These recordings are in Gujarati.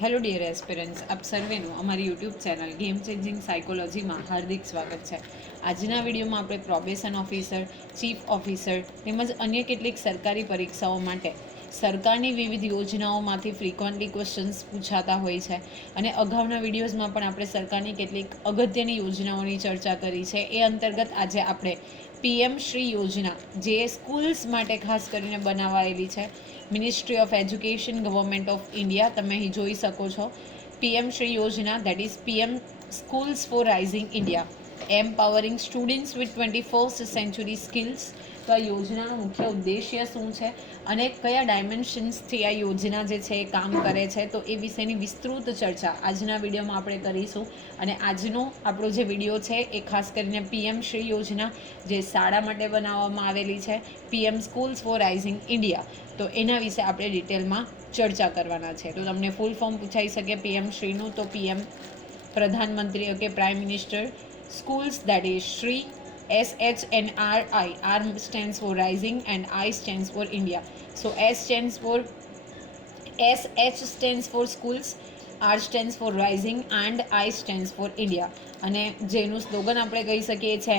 હેલો ડિયર એસ્પિરન્ટ્સ, આપ સર્વેનું અમારી યુટ્યુબ ચેનલ ગેમ ચેન્જિંગ સાયકોલોજીમાં હાર્દિક સ્વાગત છે. આજના વિડીયોમાં આપણે પ્રોબેશન ઓફિસર, ચીફ ઓફિસર તેમજ અન્ય કેટલીક સરકારી પરીક્ષાઓ માટે સરકારની વિવિધ યોજનાઓમાંથી ફ્રિકવન્ટલી ક્વેશ્ચન્સ પૂછાતા હોય છે અને અગાઉના વિડીયોઝમાં પણ આપણે સરકારની કેટલીક અગત્યની યોજનાઓની ચર્ચા કરી છે. એ અંતર્ગત આજે આપણે પીએમ શ્રી યોજના, જે સ્કૂલ્સ માટે ખાસ કરીને બનાવાયેલી છે, ministry of education, government of India, તમે અહીં જોઈ શકો છો. પીએમ શ્રી યોજના, that is PM schools for rising India, empowering students with 21st century skills. તો આ યોજનાનો મુખ્ય ઉદ્દેશ્ય શું છે અને કયા ડાયમેન્શન્સથી આ યોજના જે છે એ કામ કરે છે, તો એ વિશેની વિસ્તૃત ચર્ચા આજના વિડીયોમાં આપણે કરીશું. અને આજનો આપણો જે વિડીયો છે એ ખાસ કરીને પીએમ શ્રી યોજના, જે શાળા માટે બનાવવામાં આવેલી છે, PM schools for rising India, તો એના વિશે આપણે ડિટેલમાં ચર્ચા કરવાના છે. તો તમને ફૂલ ફોર્મ પૂછાઈ શકે પીએમ શ્રીનું, તો પીએમ પ્રધાનમંત્રી, okay, prime minister, schools, that is Shri, SHNRI, R stands for Rising and I stands for India. So SH stands for schools, R stands for rising and I stands for India. અને જેનું સ્લોગન આપણે કહી શકીએ છે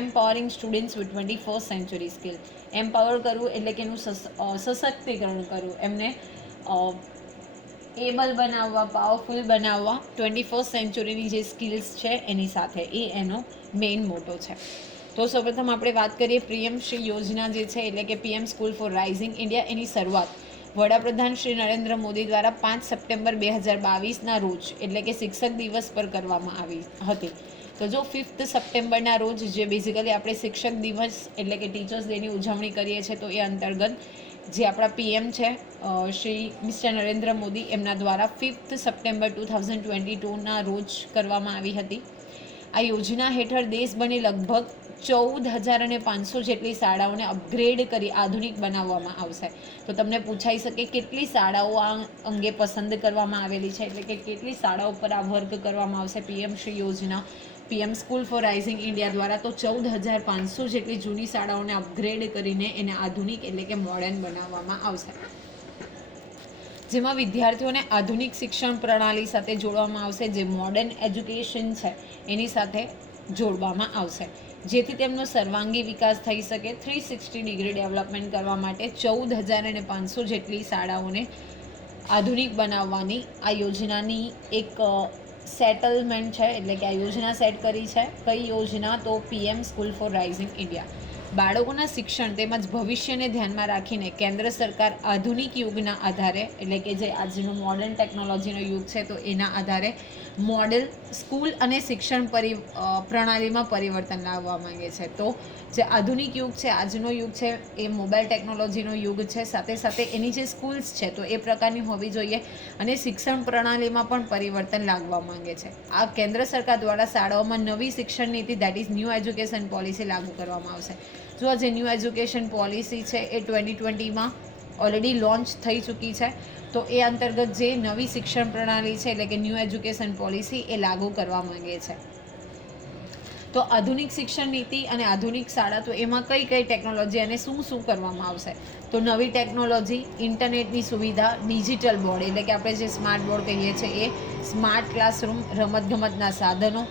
empowering students with 21st century skill. Empower કરવું એટલે કે એનું સશક્તિકરણ કરવું, એમને એબલ બનાવવા, પાવરફુલ બનાવવા 21st સેન્ચુરીની જે સ્કિલ્સ છે એની સાથે, એ એનો મેઇન મોટો છે. તો સૌપ્રથમ આપણે વાત કરીએ પીએમ શ્રી યોજના જે છે, એટલે કે PM school for rising India. એની શરૂઆત વડાપ્રધાન શ્રી નરેન્દ્ર મોદી દ્વારા 5 સપ્ટેમ્બર 2022ના રોજ, એટલે કે શિક્ષક દિવસ પર કરવામાં આવી હતી. તો જો 5 સપ્ટેમ્બરના રોજ, જે બેઝિકલી આપણે શિક્ષક દિવસ એટલે કે ટીચર્સ ડેની ઉજવણી કરીએ છીએ, તો એ અંતર્ગત જે આપણા પીએમ છે શ્રી મિસ્ટર નરેન્દ્ર મોદી, એમના દ્વારા 5 સપ્ટેમ્બર 2022ના રોજ કરવામાં આવી હતી. આ યોજના હેઠળ દેશભરની લગભગ 14,500 જેટલી શાળાઓને અપગ્રેડ કરી આધુનિક બનાવવામાં આવશે. તો તમને પૂછાઈ શકે કેટલી શાળાઓ આ અંગે પસંદ કરવામાં આવેલી છે, એટલે કે કેટલી શાળાઓ પર આ વર્ક કરવામાં આવશે પીએમ શ્રી યોજના, PM school for rising India દ્વારા. તો 14,500 જેટલી જૂની શાળાઓને અપગ્રેડ કરીને એને આધુનિક એટલે કે મોડર્ન બનાવવામાં આવશે, જેમાં વિદ્યાર્થીઓને આધુનિક શિક્ષણ પ્રણાલી સાથે જોડવામાં આવશે, જે મોડર્ન એજ્યુકેશન છે એની સાથે જોડવામાં આવશે, જેથી તેમનો સર્વાંગી વિકાસ થઈ શકે. 360 ડિગ્રી ડેવલપમેન્ટ કરવા માટે 14,500 જેટલી શાળાઓને આધુનિક બનાવવાની આ યોજનાની એક સેટલમેન્ટ છે, એટલે કે આ યોજના સેટ કરી છે. કઈ યોજના? તો PM school for rising India. બાળકોના શિક્ષણ તેમજ ભવિષ્યને ધ્યાનમાં રાખીને કેન્દ્ર સરકાર આધુનિક યુગના આધારે, એટલે કે જે આજનો મોડર્ન ટેકનોલોજીનો યુગ છે, તો એના આધારે મોડેલ સ્કૂલ અને શિક્ષણ પ્રણાલીમાં પરિવર્તન લાવવા માંગે છે. તો જે આધુનિક યુગ છે, આજનો યુગ છે, એ મોબાઈલ ટેકનોલોજીનો યુગ છે. સાથે સાથે એની જે સ્કૂલ્સ છે તો એ પ્રકારની હોવી જોઈએ અને શિક્ષણ પ્રણાલીમાં પણ પરિવર્તન લાવવા માંગે છે. આ કેન્દ્ર સરકાર દ્વારા શાળાઓમાં નવી શિક્ષણ નીતિ, that is new education policy લાગુ કરવામાં આવશે. જો આ જે ન્યૂ એજ્યુકેશન પોલિસી છે એ 2020માં ઓલરેડી લોન્ચ થઈ ચૂકી છે. તો એ અંતર્ગત જે નવી શિક્ષણ પ્રણાલી છે, એટલે કે ન્યૂ એજ્યુકેશન પોલિસી, એ લાગુ કરવા માંગે છે. તો આધુનિક શિક્ષણ નીતિ અને આધુનિક શાળા, તો એમાં કઈ કઈ ટેકનોલોજી અને શું શું કરવામાં આવશે? તો નવી ટેકનોલોજી, ઇન્ટરનેટની સુવિધા, ડિજિટલ બોર્ડ, એટલે કે આપણે જે સ્માર્ટ બોર્ડ કહીએ છીએ એ, સ્માર્ટ ક્લાસરૂમ, રમતગમતના સાધનો,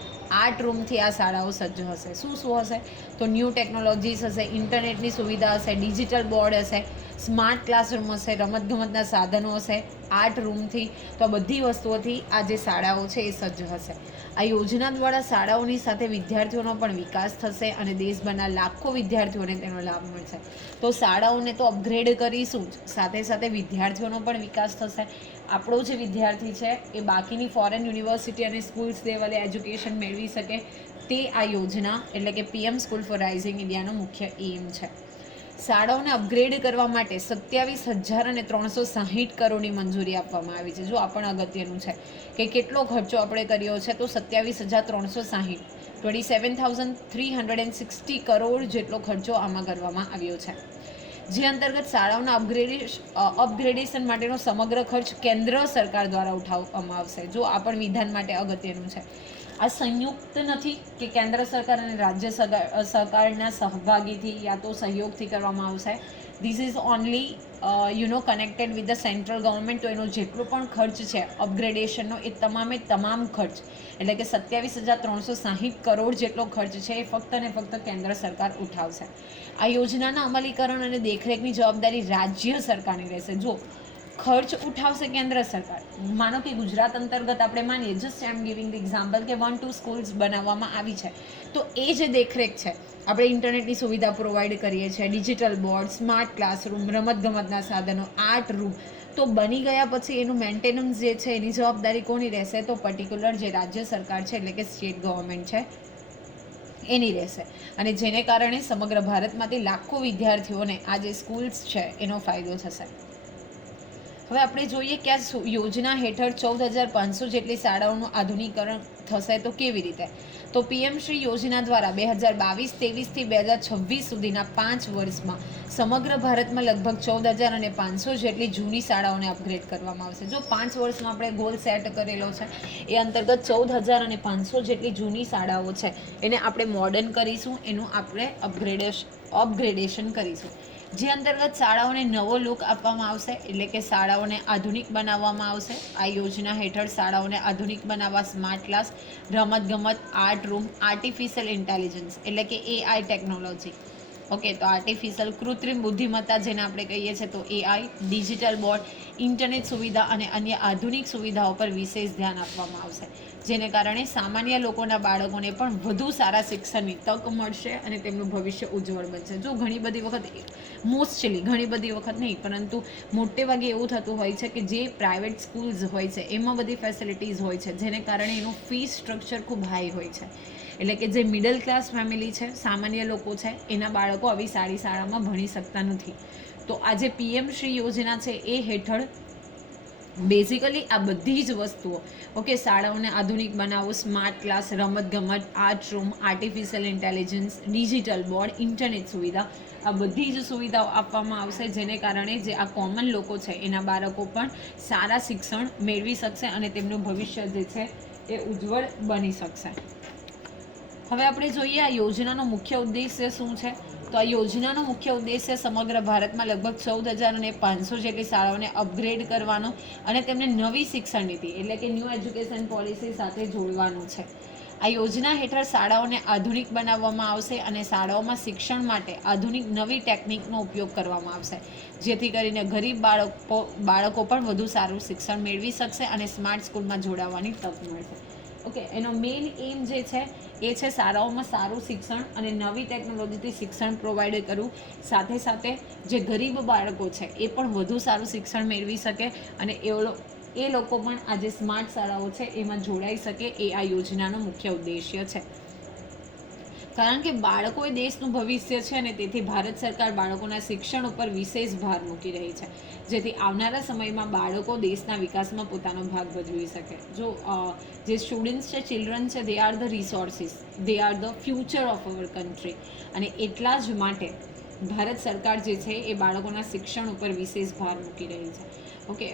આર્ટ રૂમથી આ શાળાઓ સજ્જ હશે. શું શું હશે? તો ન્યૂ ટેકનોલોજીસ હશે, ઇન્ટરનેટની સુવિધા હશે, ડિજિટલ બોર્ડ હશે, સ્માર્ટ ક્લાસરૂમ હશે, રમતગમતના સાધનો હશે, આર્ટ રૂમથી. તો આ બધી વસ્તુઓથી આ જે શાળાઓ છે એ સજ્જ હશે. આ યોજના દ્વારા શાળાઓની સાથે વિદ્યાર્થીઓનો પણ વિકાસ થશે અને દેશભરના લાખો વિદ્યાર્થીઓને તેનો લાભ મળશે. તો શાળાઓને તો અપગ્રેડ કરીશું જ, સાથે સાથે વિદ્યાર્થીઓનો પણ વિકાસ થશે. આપણો જે વિદ્યાર્થી છે એ બાકીની ફોરેન યુનિવર્સિટી અને સ્કૂલ્સ લેવલે એજ્યુકેશન મેળવી શકે, તે આ યોજના એટલે કે પીએમ સ્કૂલ ફોર રાઇઝિંગ ઇન્ડિયાનો મુખ્ય એમ છે. શાળાઓને અપગ્રેડ કરવા માટે 27,360 કરોડની મંજૂરી આપવામાં આવી છે. જો આ પણ અગત્યનું છે કે કેટલો ખર્ચો આપણે કર્યો છે, તો 27,360, 27,360 કરોડ જેટલો ખર્ચો આમાં કરવામાં આવ્યો છે. જે અંતર્ગત શાળાઓના અપગ્રેડેશન માટેનો સમગ્ર ખર્ચ કેન્દ્ર સરકાર દ્વારા ઉઠાવવામાં આવશે. જો આ પણ વિધાન માટે અગત્યનું છે. આ સંયુક્ત નથી કે કેન્દ્ર સરકાર અને રાજ્ય સરકારના સહભાગીથી યા તો સહયોગથી કરવામાં આવશે. This is only connected with the central government, તો એનો જેટલો પણ ખર્ચ છે અપગ્રેડેશનનો, એ તમામ ખર્ચ એટલે કે 27,360 કરોડ જેટલો ખર્ચ છે એ ફક્ત ને ફક્ત કેન્દ્ર સરકાર ઉઠાવશે. આ યોજનાના અમલીકરણ અને દેખરેખની જવાબદારી રાજ્ય સરકારની રહેશે. જો ખર્ચ ઉઠાવશે કેન્દ્ર સરકાર, માનો કે ગુજરાત અંતર્ગત આપણે માનીએ, just I am giving the example કે 1-2 સ્કૂલ્સ બનાવવામાં આવી છે, તો એ જે દેખરેખ છે, આપણે ઇન્ટરનેટની સુવિધા પ્રોવાઈડ કરીએ છીએ, ડિજિટલ બોર્ડ, સ્માર્ટ ક્લાસરૂમ, રમતગમતના સાધનો, આર્ટ રૂમ, તો બની ગયા પછી એનું મેન્ટેનન્સ જે છે એની જવાબદારી કોની રહેશે? તો પર્ટિક્યુલર જે રાજ્ય સરકાર છે એટલે કે સ્ટેટ ગવર્મેન્ટ છે એની રહેશે. અને જેને કારણે સમગ્ર ભારતમાંથી લાખો વિદ્યાર્થીઓને આ જે સ્કૂલ્સ છે એનો ફાયદો થશે. હવે આપણે જોઈએ કે આ યોજના હેઠળ 14,500 જેટલી શાળાઓનું આધુનિકરણ થશે. તો કેવી રીતે? તો પીએમ શ્રી યોજના દ્વારા 2022-23 થી 2026 સુધીના 5 વર્ષમાં સમગ્ર ભારતમાં લગભગ 14,500 જેટલી જૂની શાળાઓને અપગ્રેડ કરવામાં આવશે. જો 5 વર્ષમાં આપણે ગોલ સેટ કરેલો છે એ અંતર્ગત 14,500 જેટલી જૂની શાળાઓ છે એને આપણે મોડર્ન કરીશું, એનું આપણે અપગ્રેડેશન કરીશું, જે અંતર્ગત શાળાઓને નવો લુક આપવામાં આવશે, એટલે કે શાળાઓને આધુનિક બનાવવામાં આવશે. આ યોજના હેઠળ શાળાઓને આધુનિક બનાવવા સ્માર્ટ ક્લાસ, રમતગમત, આર્ટ રૂમ, આર્ટિફિશિયલ ઇન્ટેલિજન્સ એટલે કે એઆઈ ટેકનોલોજી, ઓકે, તો આર્ટિફિશિયલ કૃત્રિમ બુદ્ધિમત્તા જેને આપણે કહીએ છીએ, તો એઆઈ, ડિજિટલ બોર્ડ, ઇન્ટરનેટ સુવિધા અને અન્ય આધુનિક સુવિધાઓ પર વિશેષ ધ્યાન આપવામાં આવશે, જેને કારણે સામાન્ય લોકોના બાળકોને પણ વધુ સારા શિક્ષણની તક મળશે અને તેમનું ભવિષ્ય ઉજ્જવળ બનશે. જો ઘણી બધી વખત નહીં, પરંતુ મોટે ભાગે એવું થતું હોય છે કે જે પ્રાઇવેટ સ્કૂલ્સ હોય છે એમાં બધી ફેસિલિટીઝ હોય છે, જેને કારણે એનું ફી સ્ટ્રક્ચર ખૂબ હાઈ હોય છે. એટલે કે જે મિડલ ક્લાસ ફેમિલી છે, સામાન્ય લોકો છે, એના બાળકો આવી સારી શાળામાં ભણી શકતા નથી. તો આ જે પીએમ શ્રી યોજના છે એ હેઠળ બેઝિકલી આ બધી જ વસ્તુઓ, ઓકે, શાળાઓને આધુનિક બનાવો, સ્માર્ટ ક્લાસ, રમતગમત, art room, artificial intelligence, digital board, internet સુવિધા, આ બધી જ સુવિધાઓ આપવામાં આવશે, જેને કારણે જે આ કોમન લોકો છે એના બાળકો પણ સારા શિક્ષણ મેળવી શકશે અને તેમનું ભવિષ્ય જે છે એ ઉજ્જવળ બની શકશે. હવે આપણે જોઈએ આ યોજનાનો મુખ્ય ઉદ્દેશ્ય શું છે. તો આ યોજનાનો મુખ્ય ઉદ્દેશ્ય સમગ્ર ભારતમાં લગભગ 14,500 જેટલી શાળાઓને અપગ્રેડ કરવાનો અને તેમને નવી શિક્ષણ નીતિ એટલે કે ન્યૂ એજ્યુકેશન પોલિસી સાથે જોડવાનું છે. આ યોજના હેઠળ શાળાઓને આધુનિક બનાવવામાં આવશે અને શાળાઓમાં શિક્ષણ માટે આધુનિક નવી ટેકનિકનો ઉપયોગ કરવામાં આવશે, જેથી કરીને ગરીબ બાળકો પણ વધુ સારું શિક્ષણ મેળવી શકશે અને સ્માર્ટ સ્કૂલમાં જોડાવાની તક મળશે. ઓકે, એનો મેઇન એમ જે છે એ છે શાળાઓમાં સારું શિક્ષણ અને નવી ટેકનોલોજીથી શિક્ષણ પ્રોવાઈડ કરવું, સાથે સાથે જે ગરીબ બાળકો છે એ પણ વધુ સારું શિક્ષણ મેળવી શકે અને એ લોકો પણ આ જે સ્માર્ટ શાળાઓ છે એમાં જોડાઈ શકે, એ આ યોજનાનો મુખ્ય ઉદ્દેશ્ય છે. કારણ કે બાળકો એ દેશનું ભવિષ્ય છે અને તેથી ભારત સરકાર બાળકોના શિક્ષણ ઉપર વિશેષ ભાર મૂકી રહી છે, જેથી આવનારા સમયમાં બાળકો દેશના વિકાસમાં પોતાનો ભાગ ભજવી શકે. જો જે સ્ટુડન્ટ્સ છે, ચિલ્ડ્રન છે, they are the resources, they are the future of our country, અને એટલા જ માટે ભારત સરકાર જે છે એ બાળકોના શિક્ષણ ઉપર વિશેષ ભાર મૂકી રહી છે. ઓકે,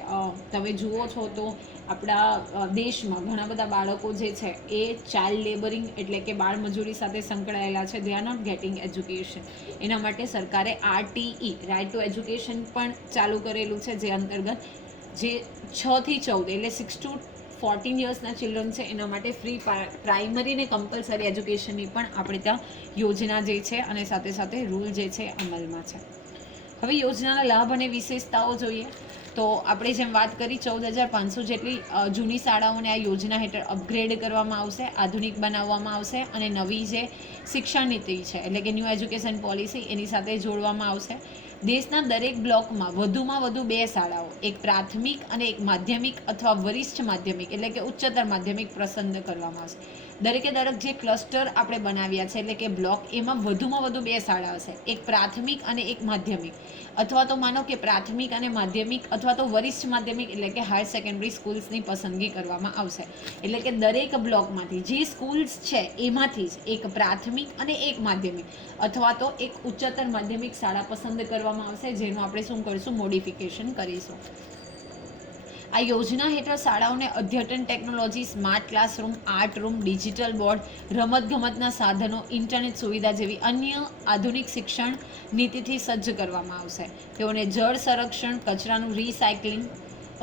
તમે જુઓ છો તો આપણા દેશમાં ઘણા બધા બાળકો જે છે એ ચાઇલ્ડ લેબરિંગ એટલે કે બાળ મજૂરી સાથે સંકળાયેલા છે, they are not getting education. એના માટે સરકારે RTE રાઇટ ટુ એજ્યુકેશન પણ ચાલુ કરેલું છે, જે અંતર્ગત જે 6 થી 14 એટલે 6 to 14 યર્સના ચિલ્ડ્રન છે એના માટે ફ્રી પ્રાઇમરી ને કમ્પલસરી એજ્યુકેશનની પણ આપણે ત્યાં યોજના જે છે અને સાથે સાથે રૂલ જે છે અમલમાં છે. હવે યોજનાના લાભ અને વિશેષતાઓ જોઈએ તો આપણે જેમ વાત કરી 14,500 જેટલી જૂની શાળાઓને આ યોજના હેઠળ અપગ્રેડ કરવામાં આવશે, આધુનિક બનાવવામાં આવશે અને નવી જે શિક્ષણ નીતિ છે એટલે કે ન્યૂ એજ્યુકેશન પોલિસી એની સાથે જોડવામાં આવશે. દેશના દરેક બ્લોકમાં વધુમાં વધુ 2 શાળાઓ, એક પ્રાથમિક અને એક માધ્યમિક અથવા વરિષ્ઠ માધ્યમિક એટલે કે ઉચ્ચતર માધ્યમિક પસંદ કરવામાં આવશે. દરેકે દરેક જે ક્લસ્ટર આપણે બનાવ્યા છે એટલે કે બ્લોક, એમાં વધુમાં વધુ 2 શાળા હશે, એક પ્રાથમિક અને એક માધ્યમિક, અથવા તો માનો કે પ્રાથમિક અને માધ્યમિક અથવા તો વરિષ્ઠ માધ્યમિક એટલે કે હાયર સેકન્ડરી સ્કૂલ્સની પસંદગી કરવામાં આવશે. એટલે કે દરેક બ્લોકમાંથી જે સ્કૂલ્સ છે એમાંથી જ એક પ્રાથમિક અને એક માધ્યમિક અથવા તો એક ઉચ્ચતર માધ્યમિક શાળા પસંદ કરવામાં આવશે, જેનું આપણે શું કરીશું, મોડિફિકેશન કરીશું. આ યોજના હેઠળ શાળાઓને અદ્યતન technology, smart classroom, art room, digital board, રમતગમતના સાધનો, ઇન્ટરનેટ સુવિધા જેવી અન્ય આધુનિક શિક્ષણ નીતિથી સજ્જ કરવામાં આવશે. તેઓને જળ સંરક્ષણ, કચરાનું રિસાયકલિંગ,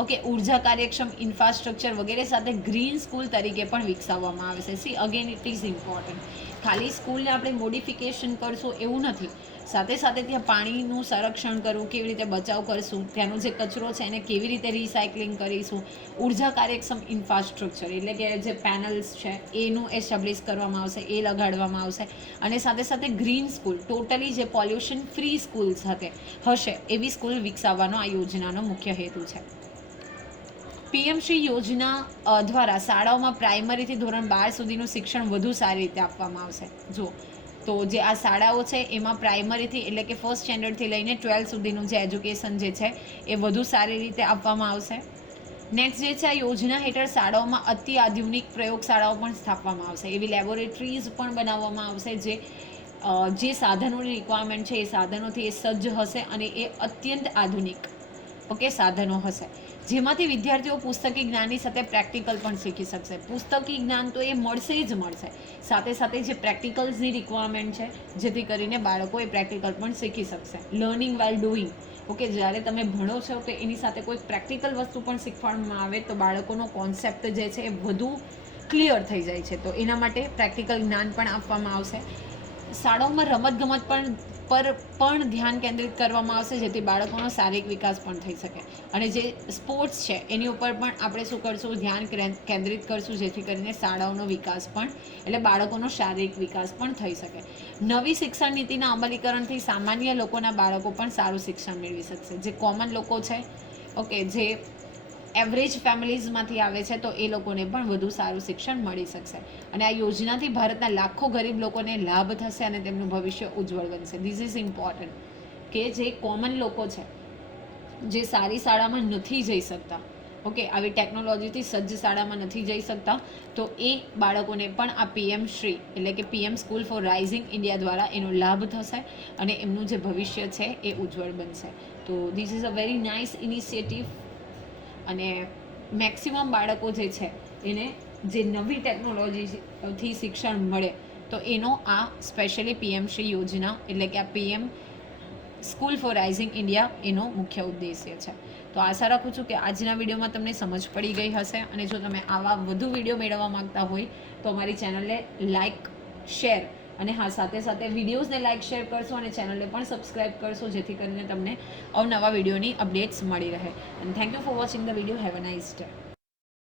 ઓકે, ઉર્જા કાર્યક્ષમ ઇન્ફ્રાસ્ટ્રક્ચર વગેરે સાથે ગ્રીન સ્કૂલ તરીકે પણ વિકસાવવામાં આવે છે. C again it is important. ખાલી સ્કૂલને આપણે મોડિફિકેશન કરશું એવું નથી, સાથે સાથે ત્યાં પાણીનું સંરક્ષણ કરવું, કેવી રીતે બચાવ કરશું, ત્યાંનો જે કચરો છે એને કેવી રીતે રિસાયકલિંગ કરીશું, ઉર્જા કાર્યક્ષમ ઇન્ફ્રાસ્ટ્રક્ચર એટલે કે જે પેનલ્સ છે એનું એસ્ટાબ્લિશ કરવામાં આવશે, એ લગાડવામાં આવશે. અને સાથે સાથે ગ્રીન સ્કૂલ, ટોટલી જે પોલ્યુશન ફ્રી સ્કૂલ હશે એવી સ્કૂલ વિકસાવવાનો આ યોજનાનો મુખ્ય હેતુ છે. પીએમશ્રી યોજના દ્વારા શાળાઓમાં પ્રાઇમરીથી ધોરણ 12 સુધીનું શિક્ષણ વધુ સારી રીતે આપવામાં આવશે. જો તો જે આ શાળાઓ છે એમાં પ્રાઇમરીથી એટલે કે ફર્સ્ટ સ્ટેન્ડર્ડથી લઈને 12 સુધીનું જે એજ્યુકેશન જે છે એ વધુ સારી રીતે આપવામાં આવશે. નેક્સ્ટ જે છે, આ યોજના હેઠળ શાળાઓમાં અતિ આધુનિક પ્રયોગશાળાઓ પણ સ્થાપવામાં આવશે. એવી લેબોરેટરીઝ પણ બનાવવામાં આવશે જે સાધનોની રિક્વાયરમેન્ટ છે એ સાધનોથી એ સજ્જ હશે અને એ અત્યંત આધુનિક સાધનો હશે, જેમાંથી વિદ્યાર્થીઓ પુસ્તકી જ્ઞાનની સાથે પ્રેક્ટિકલ પણ શીખી શકશે. પુસ્તકી જ્ઞાન તો એ મળશે જ મળશે, સાથે સાથે જે પ્રેક્ટિકલ્સની રિક્વાયરમેન્ટ છે જેથી કરીને બાળકો એ પ્રેક્ટિકલ પણ શીખી શકશે. લર્નિંગ વાઇલ ડુઈંગ, જ્યારે તમે ભણો છો તો એની સાથે કોઈ પ્રેક્ટિકલ વસ્તુ પણ શીખવાડવામાં આવે તો બાળકોનો કોન્સેપ્ટ જે છે એ વધુ ક્લિયર થઈ જાય છે. તો એના માટે પ્રેક્ટિકલ જ્ઞાન પણ આપવામાં આવશે. શાળાઓમાં રમતગમત પર પણ ધ્યાન કેન્દ્રિત કરવામાં આવશે, જેથી બાળકોનો શારીરિક વિકાસ પણ થઈ શકે. અને જે સ્પોર્ટ્સ છે એની ઉપર પણ આપણે શું કરશું, ધ્યાન કેન્દ્રિત કરશું, જેથી કરીને શાળાઓનો વિકાસ પણ એટલે બાળકોનો શારીરિક વિકાસ પણ થઈ શકે. નવી શિક્ષણ નીતિના અમલીકરણથી સામાન્ય લોકોના બાળકો પણ સારું શિક્ષણ મેળવી શકશે. જે કોમન લોકો છે જે એવરેજ ફેમિલીઝમાંથી આવે છે તો એ લોકોને પણ વધુ સારું શિક્ષણ મળી શકશે. અને આ યોજનાથી ભારતના લાખો ગરીબ લોકોને લાભ થશે અને તેમનું ભવિષ્ય ઉજ્જવળ બનશે. ધીસ ઇઝ ઇમ્પોર્ટન્ટ કે જે કોમન લોકો છે જે સારી શાળામાં નથી જઈ શકતા, આવી ટેકનોલોજીથી સજ્જ શાળામાં નથી જઈ શકતા, તો એ બાળકોને પણ આ પીએમ શ્રી એટલે કે PM school for rising India દ્વારા એનો લાભ થશે અને એમનું જે ભવિષ્ય છે એ ઉજ્જવળ બનશે. તો this is a very nice initiative. અને મેક્સિમમ બાળકો જે છે એને જે નવી ટેકનોલોજીથી શિક્ષણ મળે તો એનો આ સ્પેશિયલી પીએમશ્રી યોજના એટલે કે આ PM school for rising India એનો મુખ્ય ઉદ્દેશ્ય છે. તો આશા રાખું છું કે આજના વિડીયોમાં તમને સમજ પડી ગઈ હશે. અને જો તમે આવા વધુ વિડીયો મેળવવા માંગતા હોય તો અમારી ચેનલને લાઇક, શેર અને સાથે સાથે વિડીયોઝને લાઇક, શેર કરશો અને ચેનલને પણ સબસ્ક્રાઇબ કરશો, જેથી કરીને તમને અવનવા વિડીયોની અપડેટ્સ મળી રહે. અને thank you for watching the video. Have a nice day.